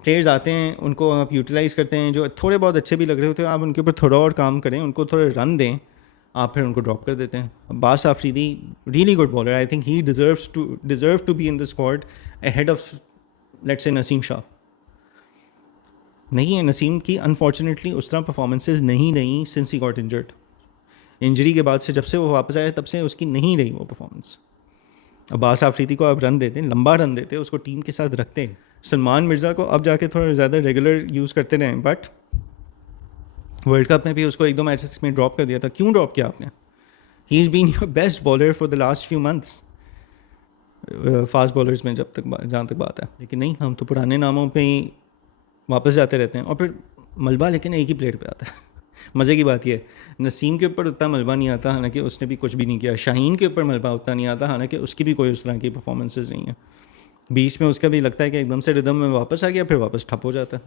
Players आते हैं, उनको आप यूटिलाइज़ करते हैं, जो थोड़े बहुत अच्छे भी लग रहे होते हैं, आप उनके ऊपर थोड़ा और काम करें, उनको थोड़े रन दें, आप फिर उनको ड्रॉप कर देते हैं. Abbas Afridi really good bowler, I think he deserve to be in the squad ahead of let's say Naseem Shah. नहीं है नसीम की अनफॉर्चुनेटली उस तरह परफॉर्मेंसेज नहीं रही since he got injured. Injury के बाद से जब से वो वापस आया तब से उसकी नहीं रही वो परफॉर्मेंस. अब्बास आफरीदी को आप रन देते, लंबा रन देते, उसको टीम के साथ रखते. सलमान मिर्ज़ा को अब जाके थोड़ा ज़्यादा रेगुलर यूज़ करते रहें, बट वर्ल्ड कप में भी उसको एक दो मैचेस में ड्रॉप कर दिया था. क्यों ड्रॉप किया आपने? He is been your best bowler for the last few months fast bowlers में, जहाँ तक बात है. लेकिन नहीं, हम तो पुराने नामों पे ही वापस जाते रहते हैं. और फिर मलबा लेकिन एक ही प्लेट पे आता है. मज़े की बात यह है, नसीम के ऊपर उतना मलबा नहीं आता, हालांकि उसने भी कुछ भी नहीं किया. शाहीन के ऊपर मलबा उतना नहीं आता, हालांकि उसकी भी कोई उस तरह की परफॉर्मेंसेज नहीं है. बीच में उसका भी लगता है कि एकदम से रिदम में वापस आ गया, फिर वापस ठप हो जाता है.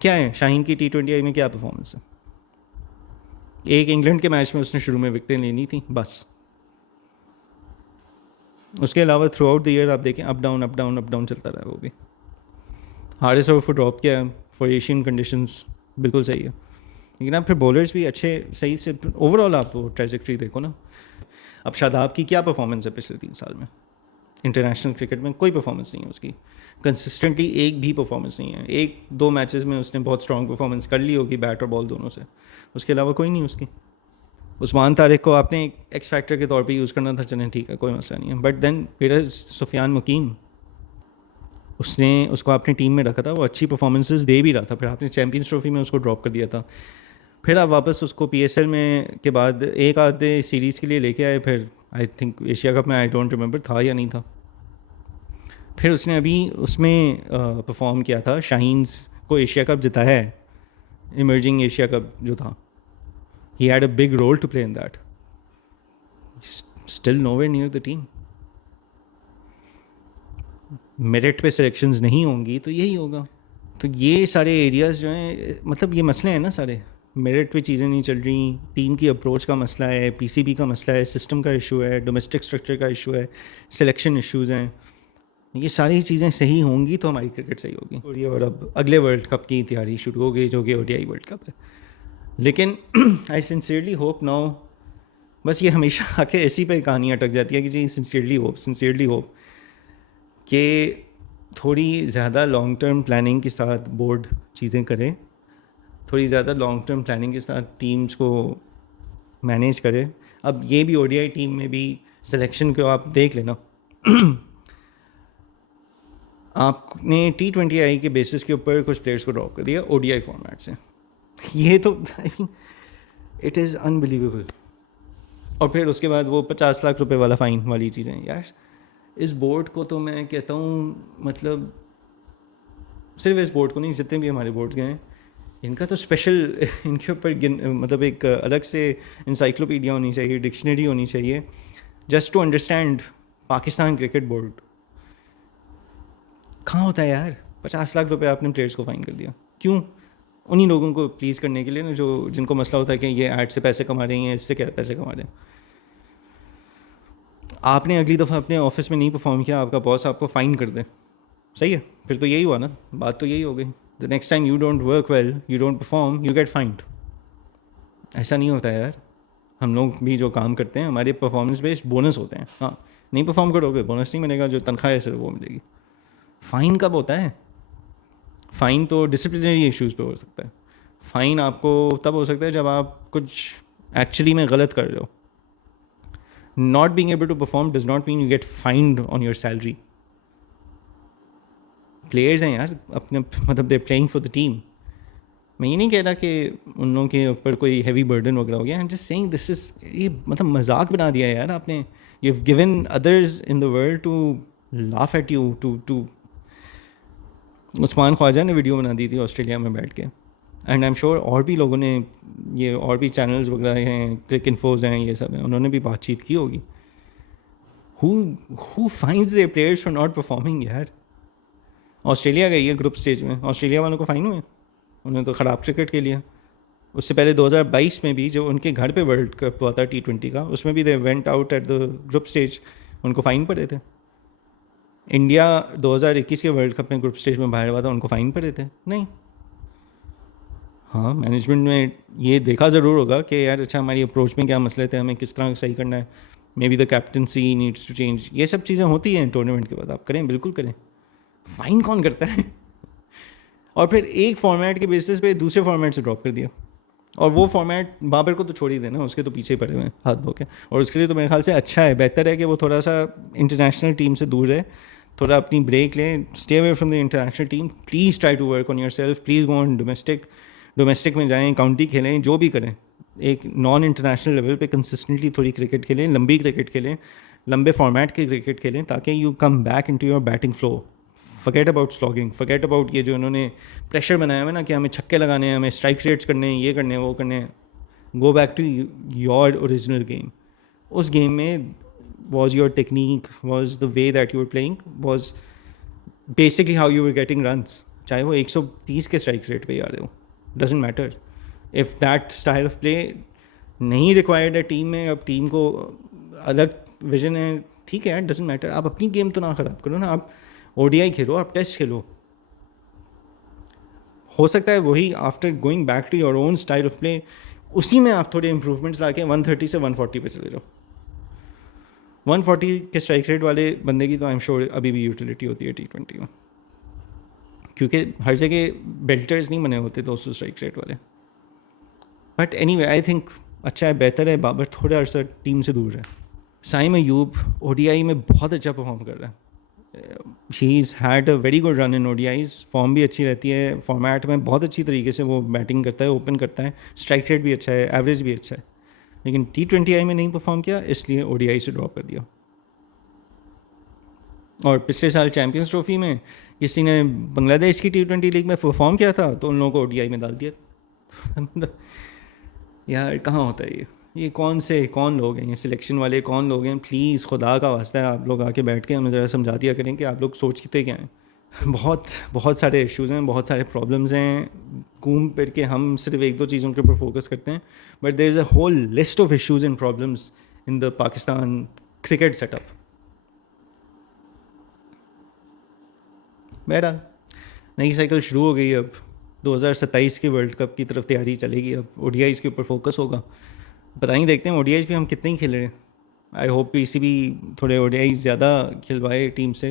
क्या है शाहीन की T20I में क्या परफॉर्मेंस है? एक इंग्लैंड के मैच में उसने शुरू में विकेटें लेनी थी बस. उसके अलावा थ्रू आउट द ईयर आप देखें up down up down up down चलता रहा. वो भी हारिस रऊफ को ड्रॉप किया फॉर एशियन कंडीशंस, बिल्कुल सही है. लेकिन आप फिर बॉलर्स भी अच्छे सही से, ओवरऑल आप वो ट्रेजेक्ट्री देखो ना. अब शादाब की क्या परफॉर्मेंस है पिछले 3 साल में? इंटरनेशनल क्रिकेट में कोई परफॉर्मेंस नहीं है उसकी. कंसिस्टेंटली एक भी परफॉर्मेंस नहीं है. एक दो मैचेस में उसने बहुत स्ट्रॉन्ग परफॉर्मेंस कर ली होगी बैट और बॉल दोनों से, उसके अलावा कोई नहीं उसकी. उस्मान तारिक को आपने एक एक्स फैक्टर के तौर पे यूज़ करना था, चलें ठीक है, कोई मसला नहीं है. बट देन फिर सुफियान मुकीम, उसको आपने टीम में रखा था, वो अच्छी परफॉर्मेंसेस दे भी रहा था, फिर आपने चैम्पियंस ट्रॉफी में उसको ड्रॉप कर दिया था. फिर आप वापस उसको PSL में के बाद एक आधे सीरीज़ के लिए लेके आए, फिर आई थिंक एशिया कप में आई डोंट रिमेंबर था या नहीं था. फिर उसने अभी उसमें परफॉर्म किया था, शाहीन्स को एशिया कप जिताया है, इमर्जिंग एशिया कप जो था. He had a big role to play in that. Still nowhere near the team. Merit पे सिलेक्शंस नहीं होंगी तो यही होगा. तो ये सारे एरियाज़ जो हैं, मतलब ये मसले हैं ना सारे. मेरिट पे चीज़ें नहीं चल रही, टीम की अप्रोच का मसला है, PCB का मसला है, सिस्टम का इशू है, डोमेस्टिक स्ट्रक्चर का इशू है, सिलेक्शन इश्यूज़ हैं. ये सारी चीज़ें सही होंगी तो हमारी क्रिकेट सही होगी. और अब अगले वर्ल्ड कप की तैयारी शुरू हो गई जो कि ODI वर्ल्ड कप है. लेकिन आई सिंसियरली होप नाउ, बस ये हमेशा आके ऐसी पे कहानी अटक जाती है कि जी सिंसियरली होप कि थोड़ी ज़्यादा लॉन्ग टर्म प्लानिंग के साथ बोर्ड चीज़ें करे, थोड़ी ज़्यादा लॉन्ग टर्म प्लानिंग के साथ टीम्स को मैनेज करे. अब ये भी ODI टीम में भी सिलेक्शन को आप देख लेना. आपने T20I के बेसिस के ऊपर कुछ प्लेयर्स को ड्रॉप कर दिया ODI फॉर्मेट से. ये तो इट इज़ अनबिलीवेबल. और फिर उसके बाद वो 50 लाख रुपए वाला फ़ाइन वाली चीज़ें. यार इस बोर्ड को तो मैं कहता हूँ, मतलब सिर्फ इस बोर्ड को नहीं, जितने भी हमारे बोर्ड्स गए हैं, इनका तो स्पेशल इनके ऊपर मतलब एक अलग से इंसाइक्लोपीडिया होनी चाहिए, डिक्शनरी होनी चाहिए, just to understand Pakistan cricket board. कहाँ होता है यार? 50 लाख रुपए आपने प्लेयर्स को फाइन कर दिया. क्यों? उन्हीं लोगों को प्लीज़ करने के लिए ना, जो जिनको मसला होता है कि ये ऐड से पैसे कमा रहे हैं, इससे क्या पैसे कमा रहे हैं. आपने अगली दफ़ा अपने ऑफिस में नहीं परफॉर्म किया, आपका बॉस आपको फ़ाइन कर दे, सही है, फिर तो यही हुआ ना, बात तो यही हो गई. The next time you don't work well, you don't perform, you get find. ऐसा नहीं होता है यार. हम लोग भी जो काम करते हैं, हमारे परफॉर्मेंस बेस्ड बोनस होते हैं. हाँ, नहीं परफॉर्म करोगे बोनस नहीं मिलेगा, जो तनख्वाह है सिर्फ वो मिलेगी. फ़ाइन कब होता है? फ़ाइन तो डिसिप्लिनरी इश्यूज़ पे हो सकता है. फ़ाइन आपको तब हो सकता है जब आप कुछ एक्चुअली में गलत कर रहे हो. Not being able to perform does not mean you get fined on your salary. Players हैं यार अपने, मतलब they playing for the team. मैं ये नहीं कह रहा कि उन लोगों के ऊपर कोई हैवी बर्डन वगैरह हो गया. I am just saying this is, ये मतलब मजाक बना दिया है यार आपने. You have given others in the world to laugh at you. टू उस्मान ख्वाजा ने वीडियो बना दी थी ऑस्ट्रेलिया में बैठ के, एंड आई एम श्योर और भी लोगों ने, ये और भी चैनल्स वगैरह हैं, क्रिक इन्फोज हैं, ये सब हैं, उन्होंने भी बातचीत की होगी. Who fines their players for not performing यार? ऑस्ट्रेलिया गई है ग्रुप स्टेज में, ऑस्ट्रेलिया वालों को फ़ाइन हुए, उन्होंने तो ख़राब क्रिकेट के लिए. उससे पहले 2022 में भी जो उनके घर पे वर्ल्ड कप हुआ था T20 का, उसमें भी they went out at the group stage, उनको फ़ाइन पड़े थे. इंडिया 2021 के वर्ल्ड कप में ग्रुप स्टेज में बाहर हुआ था, उनको फ़ाइन पड़े थे? नहीं। हाँ, मैनेजमेंट ने ये देखा ज़रूर होगा कि यार अच्छा हमारी अप्रोच में क्या मसले थे, हमें किस तरह सही करना है, maybe the captaincy needs to change, ये सब चीज़ें होती हैं टूर्नामेंट के बाद। आप करें, बिल्कुल करें। फ़ाइन कौन करता है? और फिर एक फॉर्मेट के बेसिस पे दूसरे फॉर्मेट से ड्रॉप कर दिया, और वो फॉर्मेट बाबर को तो छोड़ ही देना, उसके तो पीछे ही पड़े हुए हैं हाथ धो के। और उसके लिए तो मेरे ख्याल से अच्छा है, बेहतर है कि वो थोड़ा सा इंटरनेशनल टीम से दूर रहे, थोड़ा अपनी ब्रेक लें, stay away from the international team. Please try to work on yourself, please go on domestic में जाएँ, काउंटी खेलें, जो भी करें, एक नॉन इंटरनेशनल लेवल पे कंसिस्टेंटली थोड़ी क्रिकेट खेलें, लंबी क्रिकेट खेलें, लंबे फॉर्मेट की क्रिकेट खेलें, ताकि you come back into your batting flow. Forget about slogging, forget about ये जो इन्होंने प्रेशर बनाया हुआ ना कि हमें छक्के लगाने हैं, हमें स्ट्राइक रेट्स करने हैं, ये करने हैं, वो करने हैं। Go back to your original game. उस गेम में was your technique, was the way that you were playing, was basically how you were getting runs, चाहे वो 130 के स्ट्राइक रेट पे ही आ रहे हो, doesn't matter. If that style of play नहीं required है टीम में, अब टीम को अलग विजन है, ठीक है, डजेंट मैटर। आप अपनी गेम तो ना ख़राब करो ना, आप ओडीआई खेलो, आप टेस्ट खेलो। हो सकता है वही after going back to your own style of play, उसी में आप थोड़े इंप्रूवमेंट्स ला के 130 से 140 पे चले जाओ। 140 के स्ट्राइक रेट वाले बंदे की तो आई एम श्योर अभी भी यूटिलिटी होती है T20 में, क्योंकि हर जगह बेल्टर्स नहीं बने होते 200 स्ट्राइक रेट वाले। बट एनीवे आई थिंक अच्छा है, बेहतर है बाबर थोड़ा अर्सा टीम से दूर है। साइम अयूब ओडीआई में बहुत अच्छा परफॉर्म कर रहा है। She is had a very good run in ODIs, form भी अच्छी रहती है, फॉर्मेट में बहुत अच्छी तरीके से वो बैटिंग करता है, ओपन करता है, स्ट्राइक रेट भी अच्छा है, एवरेज भी अच्छा है। लेकिन T20I में नहीं परफॉर्म किया, इसलिए ओडीआई से ड्रॉप कर दिया। और पिछले साल चैम्पियंस ट्रॉफी में किसी ने बांग्लादेश की T20 लीग में परफॉर्म किया था तो उन लोगों को ओडीआई में डाल दिया। यार कहाँ होता है ये कौन लोग हैं, ये सिलेक्शन वाले कौन लोग हैं? प्लीज़ खुदा का वास्ता है, आप लोग आके बैठ के हमें ज़रा समझा दिया करें कि आप लोग सोचते क्या हैं। बहुत बहुत सारे इश्यूज़ हैं, बहुत सारे प्रॉब्लम्स हैं, घूम फिर के हम सिर्फ एक दो चीज़ों के ऊपर फोकस करते हैं, but there is a whole list of issues and problems in the Pakistan cricket setup. मेरा नई साइकिल शुरू हो गई, अब 2027 के वर्ल्ड कप की तरफ तैयारी चलेगी, अब ओडीआईज़ के ऊपर फोकस होगा। पता नहीं, देखते हैं ओडीआईज़ भी हम कितने ही खेल रहे हैं। आई होप पीसीबी थोड़े ओडीआईज़ ज़्यादा खिलवाए टीम से,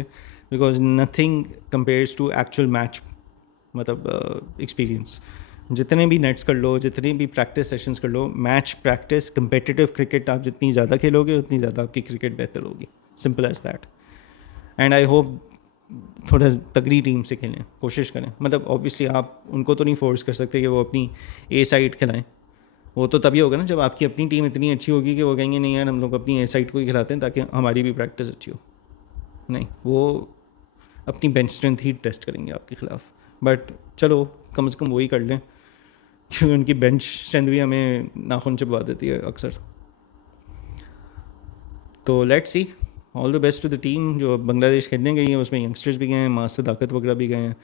because nothing compares to actual match, मतलब एक्सपीरियंस। जितने भी नेट्स कर लो, जितने भी प्रैक्टिस सेशंस कर लो, मैच प्रैक्टिस कम्पिटिटिव क्रिकेट आप जितनी ज़्यादा खेलोगे उतनी ज़्यादा आपकी क्रिकेट बेहतर होगी, simple as that. And I hope थोड़ा तगड़ी टीम से खेलें, कोशिश करें। मतलब ऑब्वियसली आप उनको तो नहीं फोर्स कर सकते कि वो अपनी ए साइड खिलाएं, वो तो तभी होगा ना जब आपकी अपनी टीम इतनी अच्छी होगी कि वो कहेंगे नहीं यार हम लोग अपनी ए साइड को ही खिलाते हैं ताकि हमारी भी प्रैक्टिस अच्छी हो। नहीं, वो अपनी बेंच स्ट्रेंथ ही टेस्ट करेंगे आपके खिलाफ। बट चलो कम से कम वही कर लें, क्योंकि उनकी बेंच स्ट्रेंथ भी हमें नाखून चबवा देती है अक्सर। तो let's see, all the best to the team जो बांग्लादेश खेलने गई है, उसमें यंगस्टर्स भी गए हैं, मास सदाकत वगैरह भी गए हैं,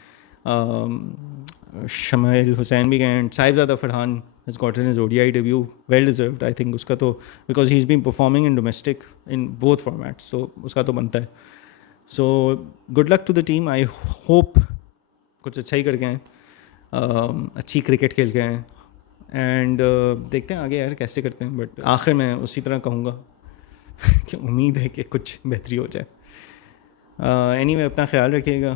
शमाइल हुसैन भी गए हैं, Sahibzada Farhan has gotten his ODI debut, well deserved I think उसका तो, because he's been performing in domestic in both formats, so उसका तो बनता है। So good luck to the team, I hope कुछ अच्छा ही करके आए, अच्छी क्रिकेट खेल के आए, एंड देखते हैं आगे यार कैसे करते हैं। बट आखिर में उसी तरह कहूँगा कि उम्मीद है कि कुछ बेहतरी हो जाए। एनीवे अपना ख्याल रखिएगा,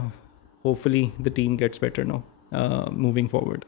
hopefully the team gets better now moving forward.